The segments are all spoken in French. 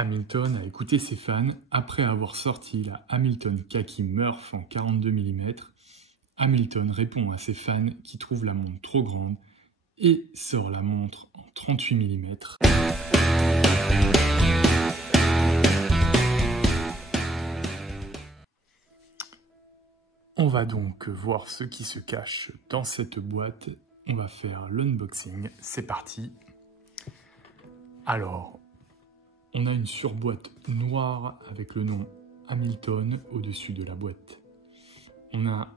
Hamilton a écouté ses fans après avoir sorti la Hamilton Khaki Murph en 42 mm. Hamilton répond à ses fans qui trouvent la montre trop grande et sort la montre en 38 mm. On va donc voir ce qui se cache dans cette boîte. On va faire l'unboxing. C'est parti. Alors, on a une surboîte noire avec le nom Hamilton au-dessus de la boîte. On a,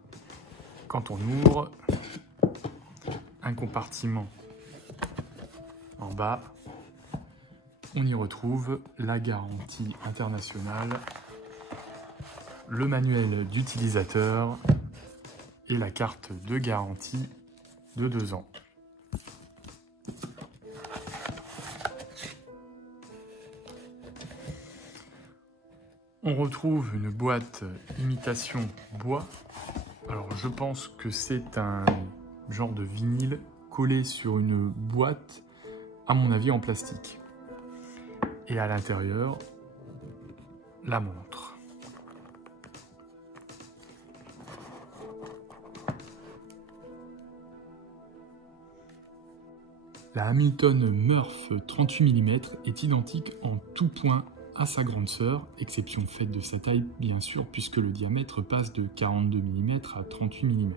quand on ouvre, un compartiment en bas. On y retrouve la garantie internationale, le manuel d'utilisateur et la carte de garantie de 2 ans. On retrouve une boîte imitation bois. Alors je pense que c'est un genre de vinyle collé sur une boîte, à mon avis en plastique. Et à l'intérieur, la montre. La Hamilton Murph 38 mm est identique en tout point à sa grande sœur, exception faite de sa taille bien sûr, puisque le diamètre passe de 42 mm à 38 mm.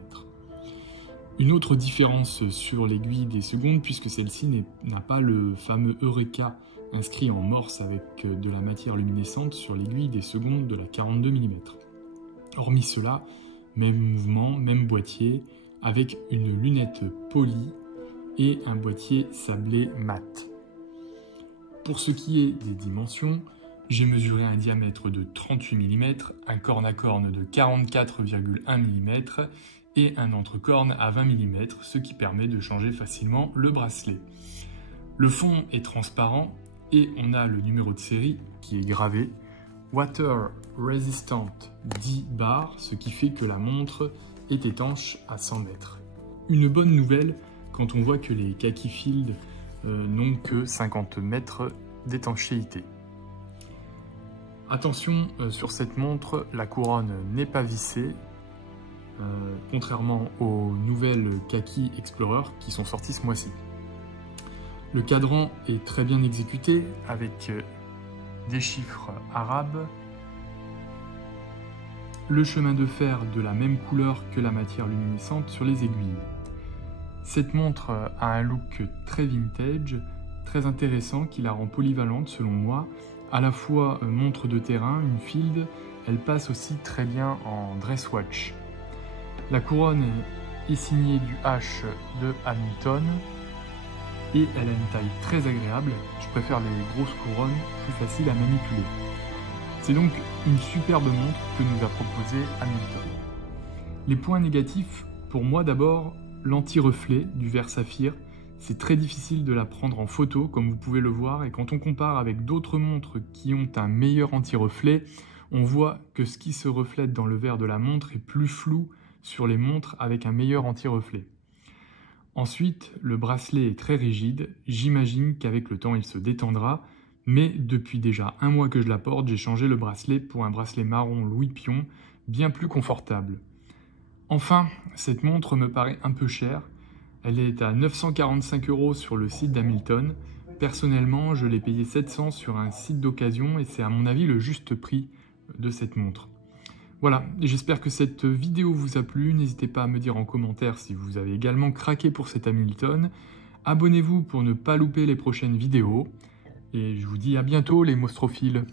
Une autre différence sur l'aiguille des secondes, puisque celle-ci n'a pas le fameux Eureka inscrit en morse avec de la matière luminescente sur l'aiguille des secondes de la 42 mm. Hormis cela, même mouvement, même boîtier, avec une lunette polie et un boîtier sablé mat. Pour ce qui est des dimensions, j'ai mesuré un diamètre de 38 mm, un corne à corne de 44,1 mm et un entre-corne à 20 mm, ce qui permet de changer facilement le bracelet. Le fond est transparent et on a le numéro de série qui est gravé, Water Resistant 10 bar, ce qui fait que la montre est étanche à 100 mètres. Une bonne nouvelle quand on voit que les Khaki Field n'ont que 50 mètres d'étanchéité. Attention, sur cette montre, la couronne n'est pas vissée, contrairement aux nouvelles Khaki Explorer qui sont sorties ce mois-ci. Le cadran est très bien exécuté avec des chiffres arabes, le chemin de fer de la même couleur que la matière luminescente sur les aiguilles. Cette montre a un look très vintage, très intéressant qui la rend polyvalente selon moi. À la fois montre de terrain, une field, elle passe aussi très bien en dress watch. La couronne est signée du H de Hamilton et elle a une taille très agréable. Je préfère les grosses couronnes, plus faciles à manipuler. C'est donc une superbe montre que nous a proposée Hamilton. Les points négatifs, pour moi d'abord, l'anti-reflet du verre saphir. C'est très difficile de la prendre en photo, comme vous pouvez le voir, et quand on compare avec d'autres montres qui ont un meilleur anti-reflet, on voit que ce qui se reflète dans le verre de la montre est plus flou sur les montres avec un meilleur anti-reflet. Ensuite, le bracelet est très rigide, j'imagine qu'avec le temps il se détendra, mais depuis déjà 1 mois que je la porte, j'ai changé le bracelet pour un bracelet marron Louis Pion, bien plus confortable. Enfin, cette montre me paraît un peu chère. Elle est à 945 € sur le site d'Hamilton. Personnellement, je l'ai payé 700 sur un site d'occasion et c'est à mon avis le juste prix de cette montre. Voilà, j'espère que cette vidéo vous a plu. N'hésitez pas à me dire en commentaire si vous avez également craqué pour cette Hamilton. Abonnez-vous pour ne pas louper les prochaines vidéos. Et je vous dis à bientôt les monstrophiles.